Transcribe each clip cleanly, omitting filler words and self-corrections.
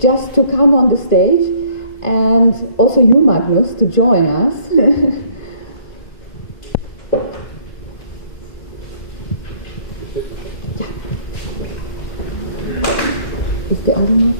just to come on the stage, and also you, Magnus, to join us. Is the other one?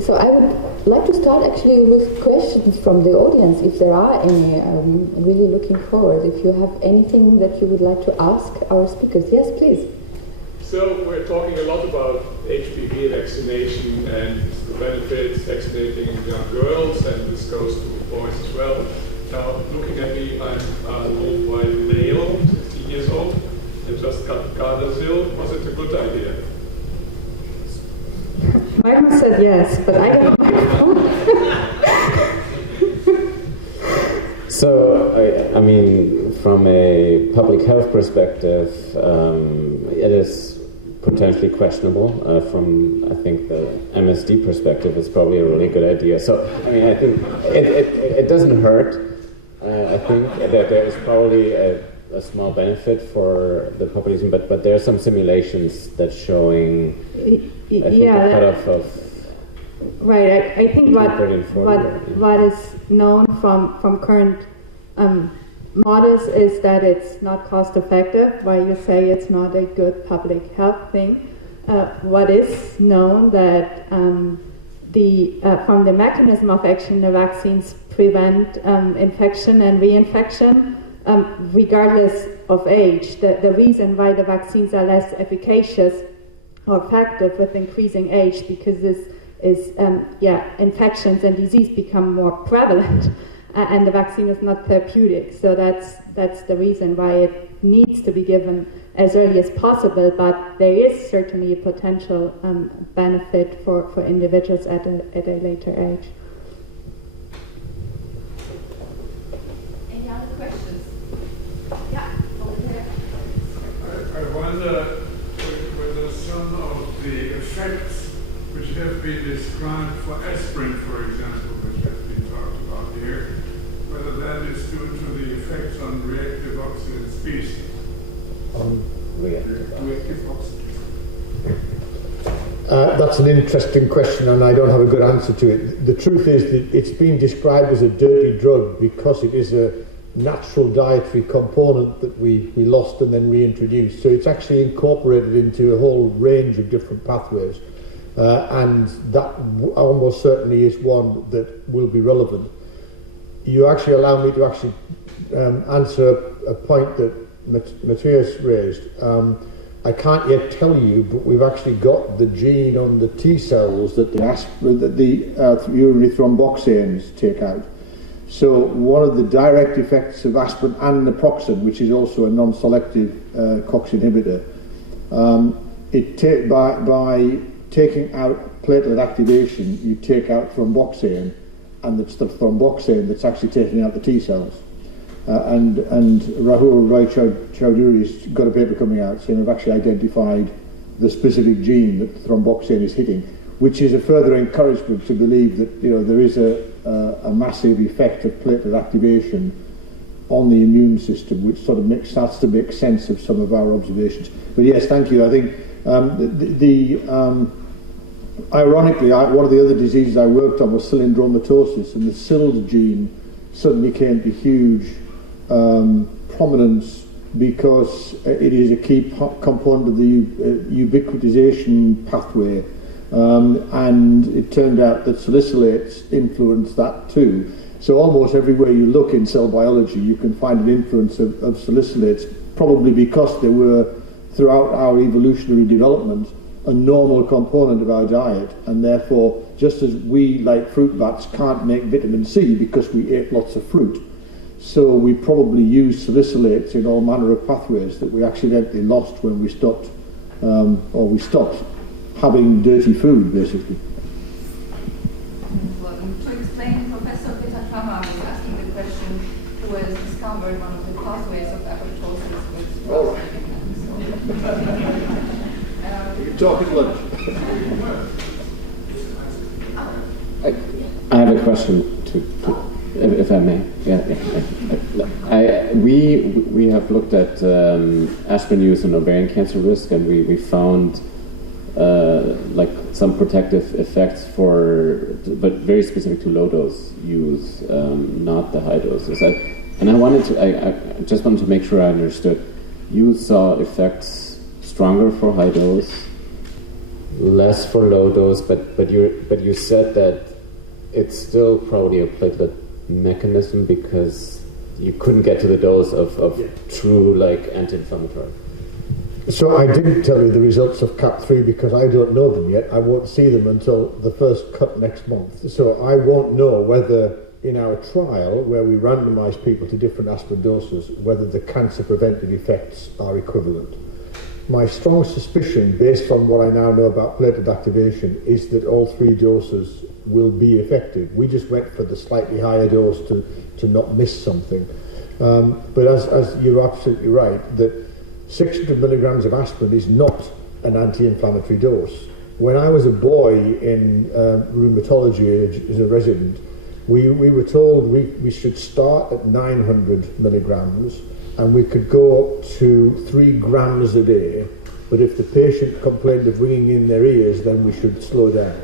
So I would like to start actually with questions from the audience, if there are any. I'm really looking forward. If you have anything that you would like to ask our speakers. Yes, please. So we're talking a lot about HPV vaccination and the benefits vaccinating young girls, and this goes to boys as well. Now, looking at me, I'm an old white male, 60 years old, and just got Gardasil. Was it a good idea? Magnus said yes, but I don't know. So, I mean, from a public health perspective, it is potentially questionable. From, I think, the MSD perspective, it's probably a really good idea. So, I mean, I think it doesn't hurt. I think that there is probably a small benefit for the population, but there are some simulations that showing the cutoff of. Right, I think what is known from current models is that it's not cost effective, why you say it's not a good public health thing. What is known that from the mechanism of action, the vaccines prevent infection and reinfection regardless of age. The reason why the vaccines are less efficacious or effective with increasing age, because this is infections and disease become more prevalent, and the vaccine is not therapeutic. So that's the reason why it needs to be given as early as possible. But there is certainly a potential benefit for individuals at a later age. Any other questions? Yeah, over there. I wonder whether some of the effects which have been described for aspirin, for example, which has been talked about here, whether that is due to the effects on reactive oxygen species. Reactive oxygen. That's an interesting question, and I don't have a good answer to it. The truth is that it's been described as a dirty drug because it is a natural dietary component that we lost and then reintroduced. So it's actually incorporated into a whole range of different pathways. And that almost certainly is one that will be relevant. You actually allow me to actually answer a point that Matthias raised. I can't yet tell you, but we've actually got the gene on the T cells that the urinary thromboxanes take out. So one of the direct effects of aspirin and naproxen, which is also a non-selective COX inhibitor, by taking out platelet activation, you take out thromboxane, and it's the thromboxane that's actually taking out the T cells. And Rahul Roy Chowdhury's got a paper coming out saying we've actually identified the specific gene that the thromboxane is hitting, which is a further encouragement to believe that there is a massive effect of platelet activation on the immune system, which sort of starts to make sense of some of our observations. But yes, thank you. I think ironically, one of the other diseases I worked on was cylindromatosis, and the CILD gene suddenly came to huge prominence because it is a key component of the ubiquitization pathway, and it turned out that salicylates influence that too. So almost everywhere you look in cell biology, you can find an influence of salicylates, probably because they were, throughout our evolutionary development, a normal component of our diet, and therefore, just as we, like fruit bats, can't make vitamin C because we ate lots of fruit, so we probably use salicylates in all manner of pathways that we accidentally lost when we stopped, having dirty food, basically. Well, to explain, Professor Peter Kramer was asking the question, who has discovered one of the pathways of apoptosis with Talk at lunch. question if I may. We have looked at aspirin use and ovarian cancer risk, and we found like some protective effects but very specific to low dose use, not the high doses. I just wanted to make sure I understood. You saw effects stronger for high dose, less for low dose, but you said that it's still probably a platelet mechanism because you couldn't get to the dose of true like anti-inflammatory. So I didn't tell you the results of CAP3 because I don't know them yet. I won't see them until the first cut next month. So I won't know whether in our trial, where we randomise people to different aspirin doses, whether the cancer preventive effects are equivalent. My strong suspicion, based on what I now know about platelet activation, is that all 3 doses will be effective. We just went for the slightly higher dose to not miss something. But as you're absolutely right, that 600 milligrams of aspirin is not an anti-inflammatory dose. When I was a boy in rheumatology as a resident, we were told we should start at 900 milligrams and we could go up to 3 grams a day, but if the patient complained of ringing in their ears, then we should slow down.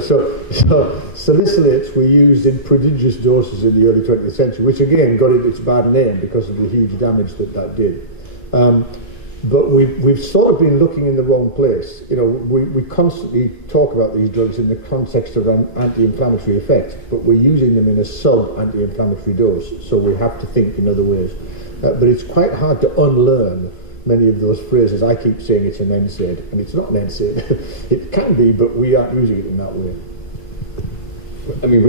So salicylates were used in prodigious doses in the early 20th century, which again got it its bad name because of the huge damage that did. But we've sort of been looking in the wrong place. We constantly talk about these drugs in the context of anti-inflammatory effects, but we're using them in a sub-anti-inflammatory dose, so we have to think in other ways. But it's quite hard to unlearn many of those phrases. I keep saying it's an NSAID, and it's not an NSAID. It can be, but we aren't using it in that way. I mean,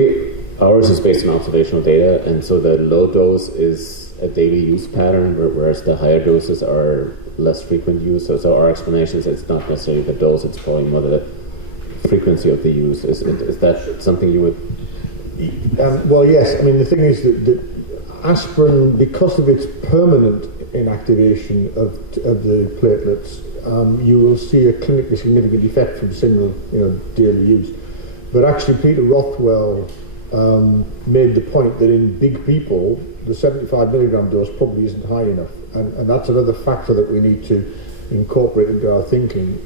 ours is based on observational data, and so the low dose is a daily use pattern, whereas the higher doses are less frequent use. So our explanation is it's not necessarily the dose, it's probably more the frequency of the use. Is that something you would... Well, yes. I mean, the thing is that aspirin, because of its permanent inactivation of the platelets, you will see a clinically significant effect from single daily use. But actually, Peter Rothwell made the point that in big people, the 75 milligram dose probably isn't high enough, and that's another factor that we need to incorporate into our thinking.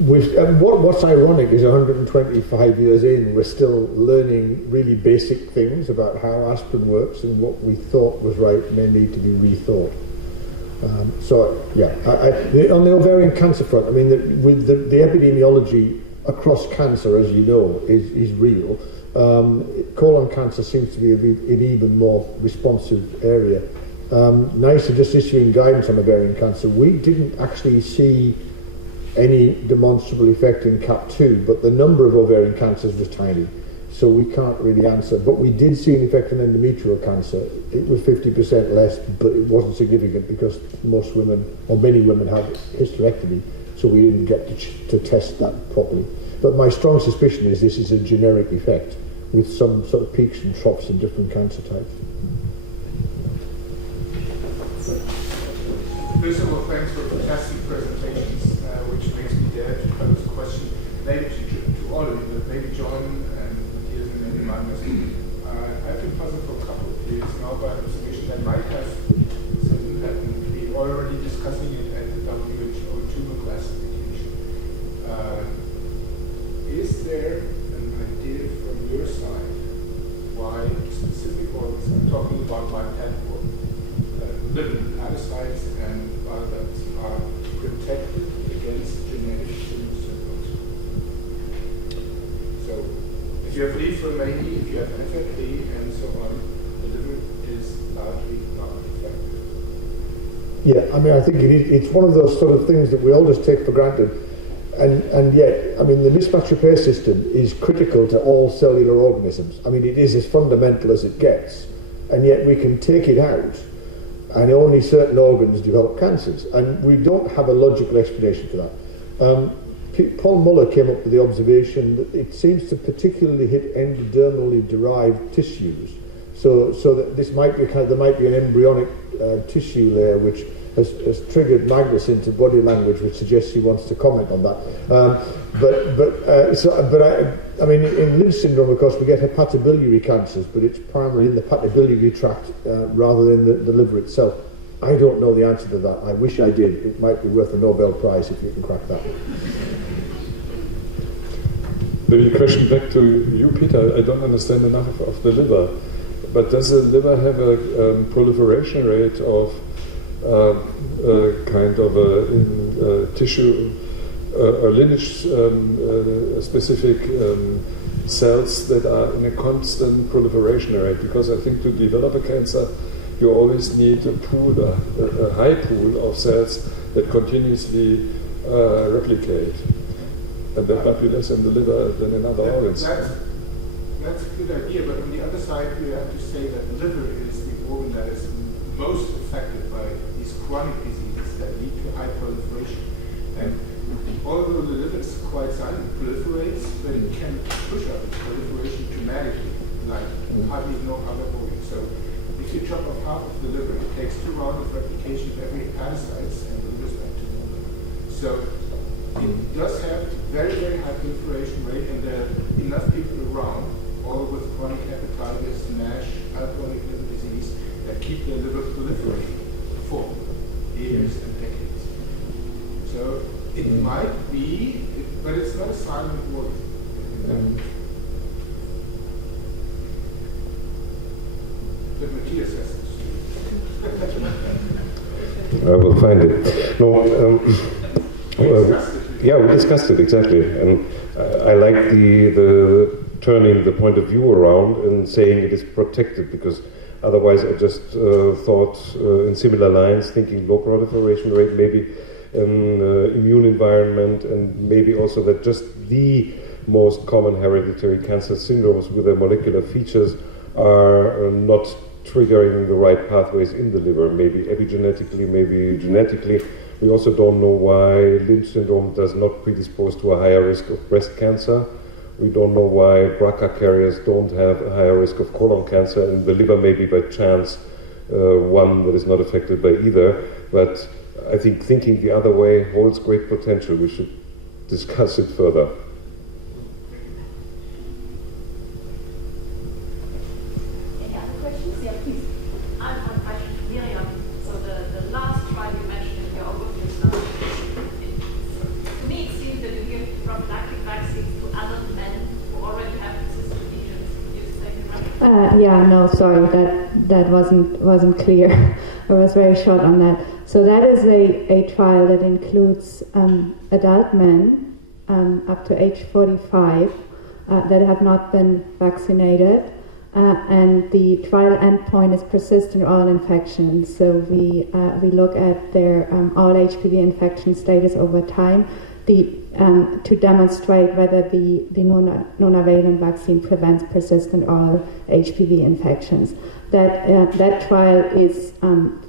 What's ironic is 125 years in, we're still learning really basic things about how aspirin works, and what we thought was right may need to be rethought. On the ovarian cancer front, I mean, the epidemiology across cancer, as you know, is real. Colon cancer seems to be an even more responsive area. NICE are just issuing guidance on ovarian cancer. We didn't actually see any demonstrable effect in CAP2, but the number of ovarian cancers was tiny, so we can't really answer. But we did see an effect in endometrial cancer. It was 50% less, but it wasn't significant because most women, or many women, had hysterectomy, so we didn't get to test that properly. But my strong suspicion is this is a generic effect with some sort of peaks and troughs in different cancer types. First of all, thanks for fantastic presentations, which makes me dare to pose a question, maybe to all of you, but maybe John and Matthias and then Magnus. I've been puzzled for a couple of years now by an observation that might have something happened. We're already discussing it at the WHO tumor classification. Is there an idea from your side why specific organs, I'm talking about my pet work, liver, hepatocytes, and others are protected against genetic tumor symptoms? So, if you have leaf-Romani, if you have FFP, and so on, the liver is largely not affected. Yeah, I mean, I think it's one of those sort of things that we all just take for granted. And yet, I mean, the mismatch repair system is critical to all cellular organisms. I mean, it is as fundamental as it gets. And yet we can take it out, and only certain organs develop cancers. And we don't have a logical explanation for that. Paul Muller came up with the observation that it seems to particularly hit endodermally derived tissues. So that this might be there might be an embryonic tissue layer which has triggered Magnus into body language, which suggests he wants to comment on that. I mean, in Lynch syndrome, of course, we get hepatobiliary cancers, but it's primarily in the hepatobiliary tract rather than the liver itself. I don't know the answer to that. I wish I did. It might be worth a Nobel Prize if you can crack that. Maybe a question back to you, Peter. I don't understand enough of the liver. But does the liver have a proliferation rate of kind of a tissue or lineage specific cells that are in a constant proliferation rate? Because I think to develop a cancer, you always need a pool, a high pool of cells that continuously replicate. And that might be less in the liver than in other organs. That's a good idea, but on the other side, we have to say that the liver is the organ that is most affected by these chronic diseases that lead to high proliferation. And although the liver is quite silent, it proliferates, but it can push up its proliferation dramatically, like hardly no other organ. So if you chop off half of the liver, it takes 2 rounds of replication of every hepatocytes, and the liver is back to normal. So it does have very, very high proliferation rate, and there are enough people around, all with chronic hepatitis, NASH, alcoholic liver disease, that keep their liver proliferating for years and decades. So it might be, but it's not a silent organ. But Matthias has this. I will find it. No. Yeah, we discussed it exactly, and I like the turning the point of view around and saying it is protected, because otherwise I just thought in similar lines, thinking low proliferation rate, maybe an immune environment, and maybe also that just the most common hereditary cancer syndromes with their molecular features are not triggering the right pathways in the liver, maybe epigenetically, maybe genetically. We also don't know why Lynch syndrome does not predispose to a higher risk of breast cancer. We don't know why BRCA carriers don't have a higher risk of colon cancer, and the liver may be by chance one that is not affected by either. But I think thinking the other way holds great potential. We should discuss it further. Any other questions? Yeah, please. I have one question to Miriam. So the last trial you mentioned in your overview slide, to me it seems that you give prophylactic vaccines to adult men who already have cystic lesions. You say right? Yeah, no, sorry, that wasn't clear. I was very short on that. So that is a trial that includes adult men up to age 45 that have not been vaccinated, and the trial endpoint is persistent oral infections. So we look at their all HPV infection status over time to demonstrate whether the nonavalent vaccine prevents persistent oral HPV infections. That trial is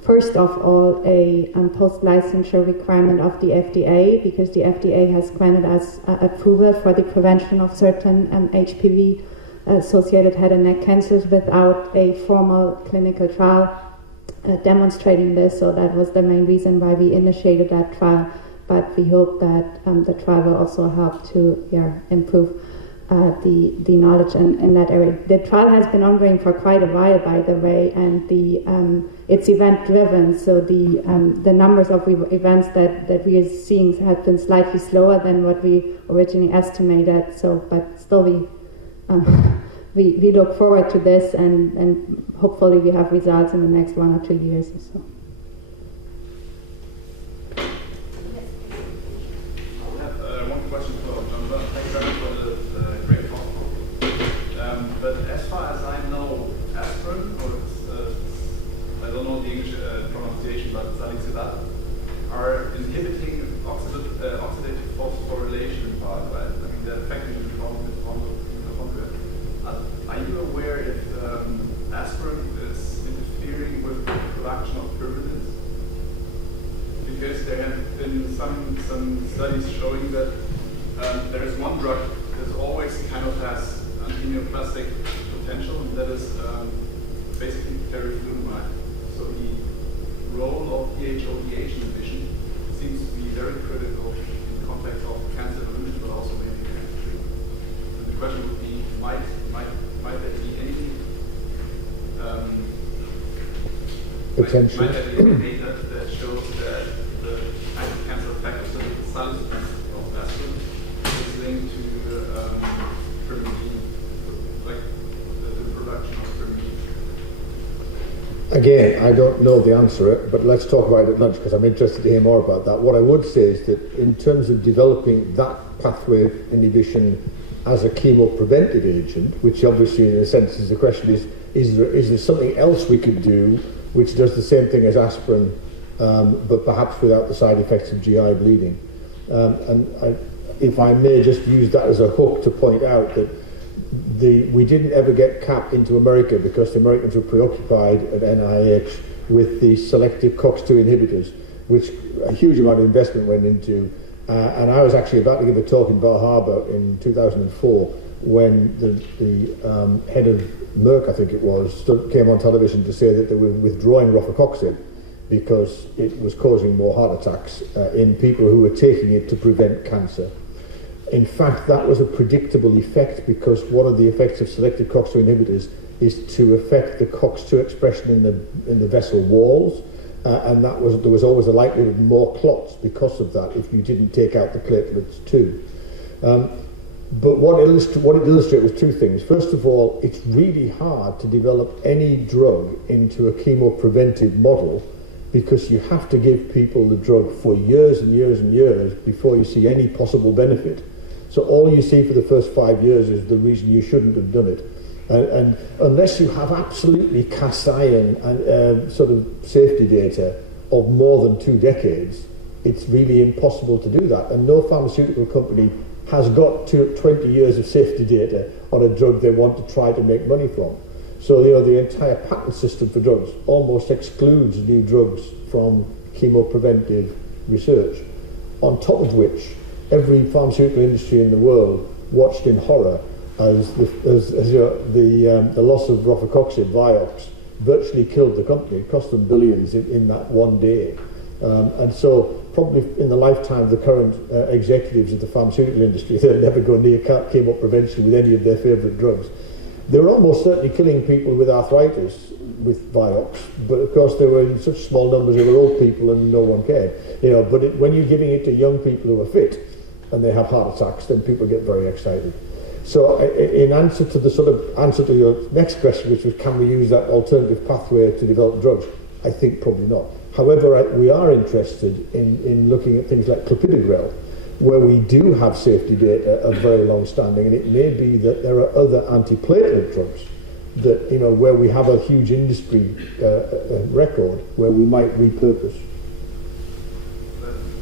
first of all a post-licensure requirement of the FDA, because the FDA has granted us approval for the prevention of certain HPV associated head and neck cancers without a formal clinical trial demonstrating this. So that was the main reason why we initiated that trial. But we hope that the trial will also help to improve the knowledge in that area. The trial has been ongoing for quite a while, by the way, and it's event-driven. So the numbers of events that we are seeing have been slightly slower than what we originally estimated. So, but still, we look forward to this, and hopefully we have results in the next 1 or 2 years or so. But as far as I know, aspirin, or I don't know the English pronunciation, but salicylate, are inhibiting oxidative phosphorylation part, right? I mean, they're affecting the mitochondria. Are you aware if aspirin is interfering with the production of pyrimidines? Because there have been some studies showing that there is one drug that always kind of has an immunoplastic potential, and that is basically teriflunomide. So the role of PHODH inhibition seems to be very critical in the context of cancer evolution, but also maybe cancer treatment. So the question would be, might there be any potential? Might there be any data that shows that the anti-cancer effect of the salicylate of aspirin is linked to pyrimidine, like the production of pyrimidine? Again, I don't know the answer, but let's talk about it at lunch because I'm interested to hear more about that. What I would say is that in terms of developing that pathway inhibition as a chemo-preventive agent, which obviously in a sense is the question is there something else we could do which does the same thing as aspirin, but perhaps without the side effects of GI bleeding? If I may just use that as a hook to point out that we didn't ever get CAP into America because the Americans were preoccupied at NIH with the selective COX-2 inhibitors, which a huge amount of investment went into. And I was actually about to give a talk in Bar Harbor in 2004 when the head of Merck, I think it was, came on television to say that they were withdrawing rofecoxib because it was causing more heart attacks in people who were taking it to prevent cancer. In fact, that was a predictable effect because one of the effects of selective COX-2 inhibitors is to affect the COX-2 expression in the vessel walls, and there was always a likelihood of more clots because of that if you didn't take out the platelets too. But what it illustrated was two things. First of all, it's really hard to develop any drug into a chemo-preventive model because you have to give people the drug for years and years and years before you see any possible benefit. So all you see for the first 5 years is the reason you shouldn't have done it. And unless you have absolutely cast iron and sort of safety data of more than 2 decades, it's really impossible to do that. And no pharmaceutical company has got 20 years of safety data on a drug they want to try to make money from. So the entire patent system for drugs almost excludes new drugs from chemopreventive research. On top of which, every pharmaceutical industry in the world watched in horror as the loss of rofecoxib, Vioxx, virtually killed the company. It cost them billions in that one day. And so probably in the lifetime of the current executives of the pharmaceutical industry, they'll never go near chemo prevention with any of their favourite drugs. They were almost certainly killing people with arthritis with Vioxx, but of course they were in such small numbers, they were old people and no one cared. But when you're giving it to young people who are fit and they have heart attacks, then people get very excited. So in answer to your next question, which was can we use that alternative pathway to develop drugs, I think probably not. However, we are interested in looking at things like clopidogrel, where we do have safety data of very long standing, and it may be that there are other antiplatelet drugs that, where we have a huge industry record where we might repurpose.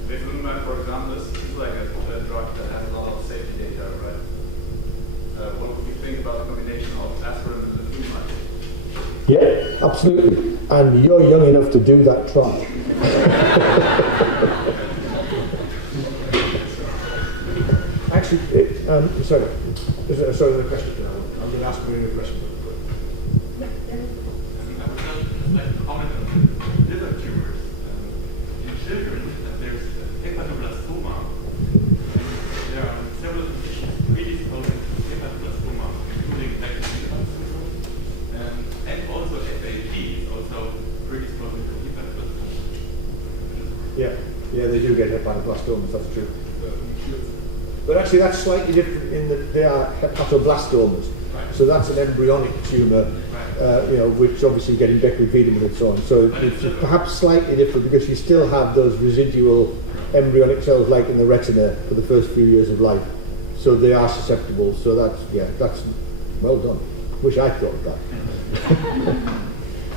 Leflunomide, for example, is like a drug that has a lot of safety data, right? What would you think about the combination of aspirin and leflunomide? Yeah, absolutely. And you're young enough to do that trial. Actually, sorry, there's a question. I'm going to ask you a question. I would like to comment on liver tumors. In children, there's hepatoblastoma. There are several conditions predisposing to hepatoblastoma, including lactic syndrome, and also FAP is also predisposing to hepatoblastoma. Yeah, they do get hepatoblastomas, that's true. But actually that's slightly different in that they are hepatoblastomas. Right. So that's an embryonic tumour, right. Which obviously get injected with vitamin and so on. So it's perhaps slightly different because you still have those residual embryonic cells like in the retina for the first few years of life. So they are susceptible. So that's well done. Wish I thought of that.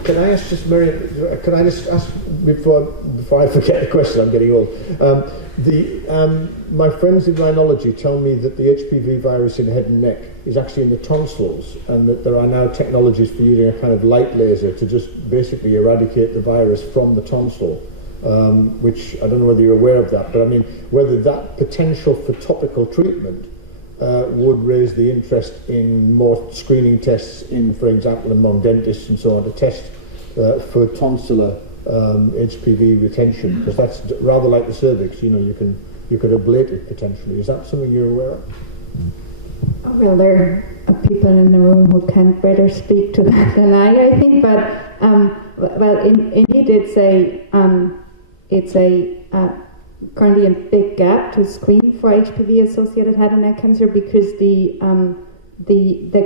Can I ask just Miriam, before I forget the question, I'm getting old. My friends in rhinology tell me that the HPV virus in head and neck is actually in the tonsils, and that there are now technologies for using a kind of light laser to just basically eradicate the virus from the tonsil, which I don't know whether you're aware of that, but I mean, whether that potential for topical treatment would raise the interest in more screening tests in, for example, among dentists and so on, to test for tonsillar HPV retention, because that's rather like the cervix. You could ablate it potentially. Is that something you're aware of? Well, there are people in the room who can better speak to that than I think. But indeed, it's currently a big gap to screen for HPV-associated head and neck cancer, because the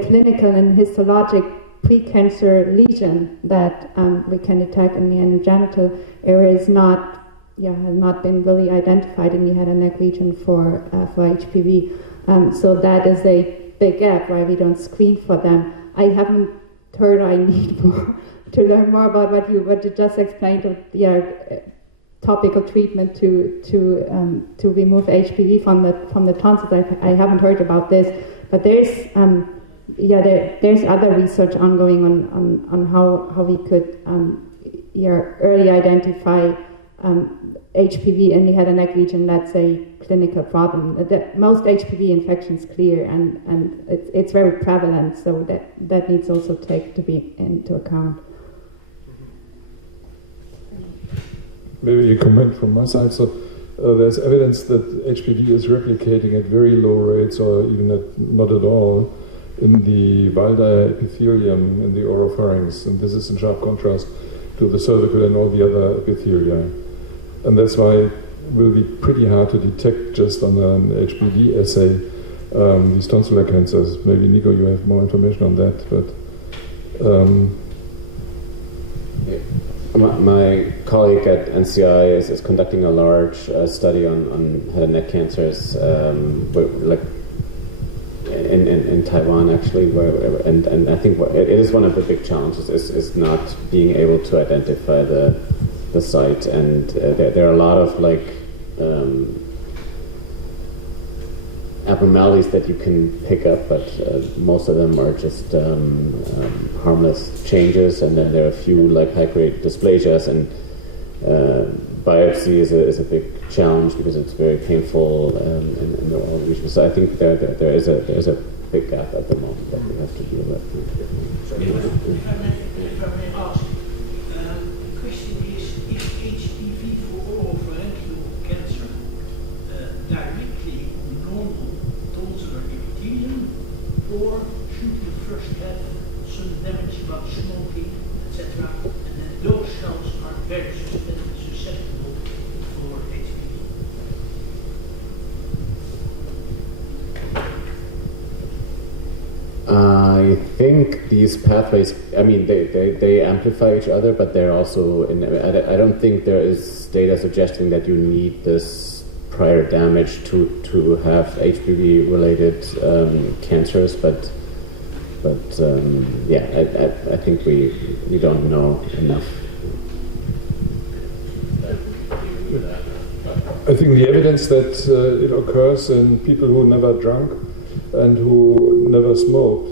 clinical and histologic precancer lesion that we can detect in the anogenital area has not been really identified in the head and neck region for HPV. So that is a big gap why we don't screen for them. I haven't heard I need more to learn more about what you just explained of topical treatment to remove HPV from the tonsils. I haven't heard about this, but there's other research ongoing on how we could early identify HPV in the head and neck region. That's a clinical problem. Most HPV infections clear, and it's very prevalent, so that needs also to be into account. Maybe a comment from my side. So there's evidence that HPV is replicating at very low rates, or even not at all, in the vulvar epithelium in the oropharynx, and this is in sharp contrast to the cervical and all the other epithelia. And that's why it will be pretty hard to detect just on an HPV assay these tonsillar cancers. Maybe, Nico, you have more information on that, but... My colleague at NCI is conducting a large study on head and neck cancers, in Taiwan actually, and I think it is one of the big challenges is not being able to identify the site, and there are a lot of abnormalities that you can pick up, but most of them are just harmless changes, and then there are a few high-grade dysplasias, and biopsy is a big challenge because it's very painful in the oral region. So I think there is a big gap at the moment that we have to deal with. If I may ask, the question is HPV for oropharyngeal cancer directly on normal tonsillar epithelium, or should we first have some damage about smoking, etc., and then those cells are very susceptible for HPV? I think these pathways, they amplify each other, but they're also, I don't think there is data suggesting that you need this prior damage to have HPV-related cancers, but I think we don't know enough. I think the evidence that it occurs in people who never drank and who never smoked,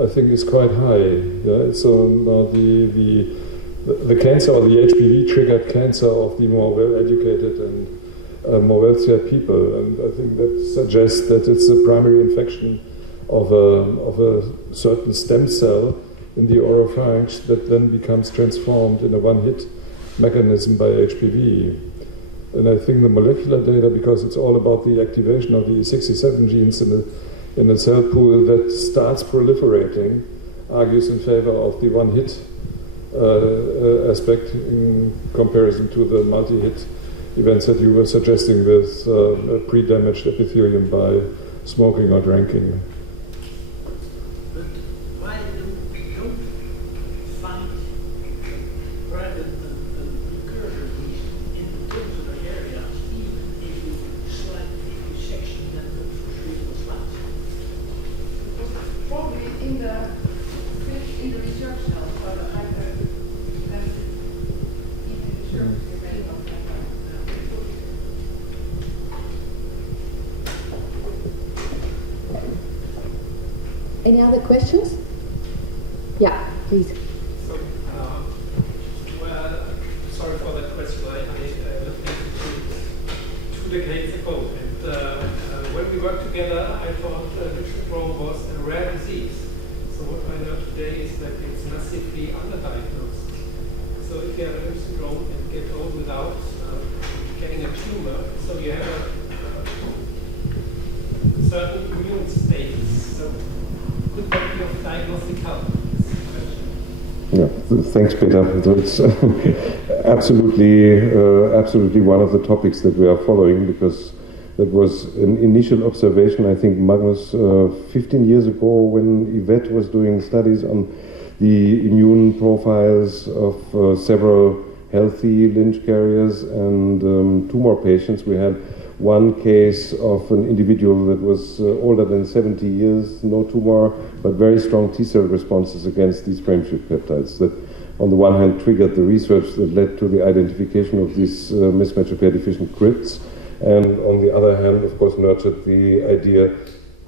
I think is quite high. Yeah? So the cancer, or the HPV-triggered cancer of the more well-educated and more wealthier people, and I think that suggests that it's a primary infection of a certain stem cell in the oropharynx that then becomes transformed in a one-hit mechanism by HPV. And I think the molecular data, because it's all about the activation of the E67 genes in a cell pool that starts proliferating, argues in favor of the one-hit aspect in comparison to the multi-hit events that you were suggesting with pre-damaged epithelium by smoking or drinking. But why don't we find rather than precursor in the tonsillar areas, even if you section them up for cerebral spots? Probably in the research cells, but in the research Any other questions? Yeah, please. So, sorry for that question. I looked into 2 decades ago, and when we worked together, I thought Lynch syndrome was a rare disease. So what I learned today is that it's massively underdiagnosed. So if you have Lynch syndrome and get old without getting a tumor, so you have a certain immune status. So could that be of diagnostic help? Yeah, thanks, Peter. So it's absolutely one of the topics that we are following, because that was an initial observation, I think, Magnus, 15 years ago, when Yvette was doing studies on the immune profiles of several healthy Lynch carriers and tumor patients. We had one case of an individual that was older than 70 years, no tumor, but very strong T-cell responses against these frameshift peptides that on the one hand triggered the research that led to the identification of these mismatch repair deficient crypts, and on the other hand, of course, nurtured the idea,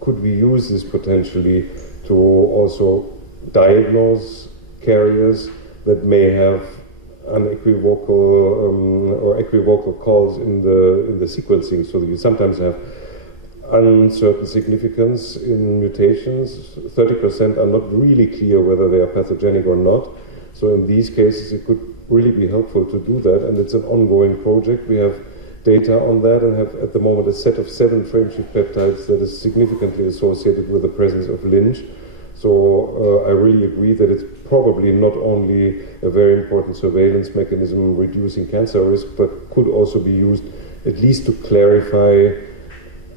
could we use this potentially to also diagnose carriers that may have unequivocal or equivocal calls in the sequencing, so that you sometimes have uncertain significance in mutations. 30% are not really clear whether they are pathogenic or not. So in these cases, it could really be helpful to do that, and it's an ongoing project. We have data on that and have at the moment a set of 7 frameshift peptides that is significantly associated with the presence of Lynch. So I really agree that it's probably not only a very important surveillance mechanism reducing cancer risk, but could also be used at least to clarify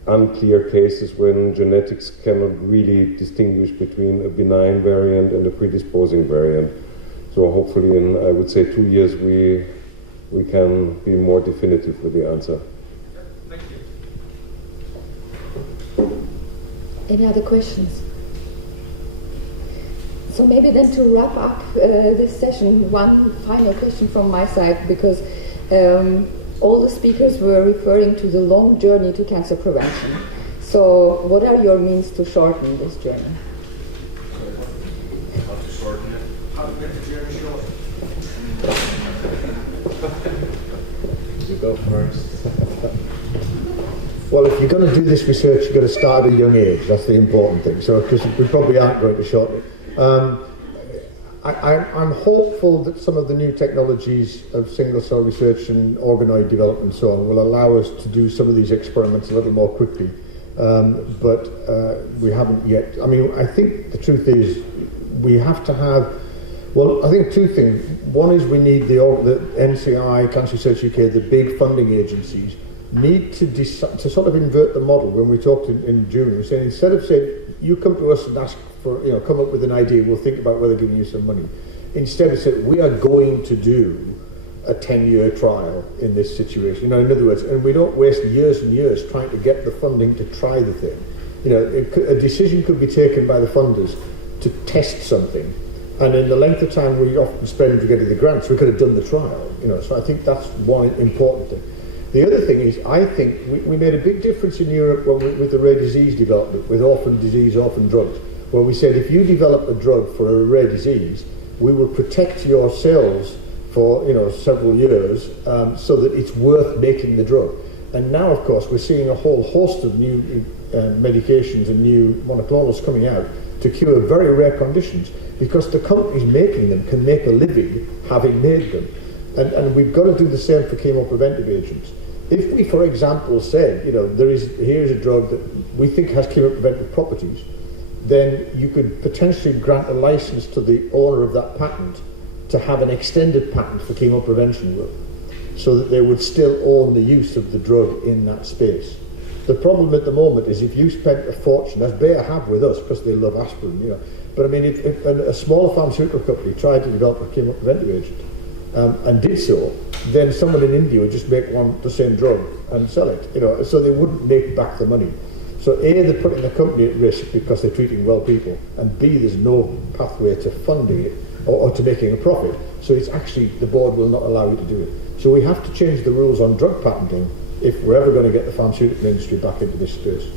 unclear cases when genetics cannot really distinguish between a benign variant and a predisposing variant. So hopefully in, I would say, 2 years we can be more definitive with the answer. Thank you. Any other questions? So maybe then to wrap up this session, one final question from my side, because all the speakers were referring to the long journey to cancer prevention. So what are your means to shorten this journey? How to shorten it? How to make the journey short? You go first. Well, if you're going to do this research, you've got to start at a young age. That's the important thing. So, because we probably aren't going to shorten it. I'm hopeful that some of the new technologies of single-cell research and organoid development and so on will allow us to do some of these experiments a little more quickly. But we haven't yet. I mean, I think the truth is we have to have, well, I think 2 things. One is we need the NCI, Cancer Research UK, the big funding agencies, need to sort of invert the model. When we talked in June, we were saying, instead of saying, you come to us and ask for, come up with an idea, we'll think about whether giving you some money. Instead we said, we are going to do a 10-year trial in this situation. In other words, and we don't waste years and years trying to get the funding to try the thing. A decision could be taken by the funders to test something, and in the length of time we often spend to get the grants, we could have done the trial. So I think that's one important thing. The other thing is, I think we made a big difference in Europe with the rare disease development, with orphan drugs, where we said if you develop a drug for a rare disease, we will protect your cells for several years so that it's worth making the drug. And now, of course, we're seeing a whole host of new medications and new monoclonals coming out to cure very rare conditions, because the companies making them can make a living having made them. And we've got to do the same for chemopreventive agents. If we, for example, said, here's a drug that we think has chemopreventive properties, then you could potentially grant a license to the owner of that patent to have an extended patent for chemoprevention work, so that they would still own the use of the drug in that space. The problem at the moment is if you spent a fortune, as Bayer have with us, because they love aspirin, but I mean, if a smaller pharmaceutical company tried to develop a chemopreventive agent, and did so, then someone in India would just make the same drug and sell it, so they wouldn't make back the money. So A, they're putting the company at risk because they're treating well people, and B, there's no pathway to funding it or to making a profit. So it's actually, the board will not allow you to do it. So we have to change the rules on drug patenting if we're ever going to get the pharmaceutical industry back into this space.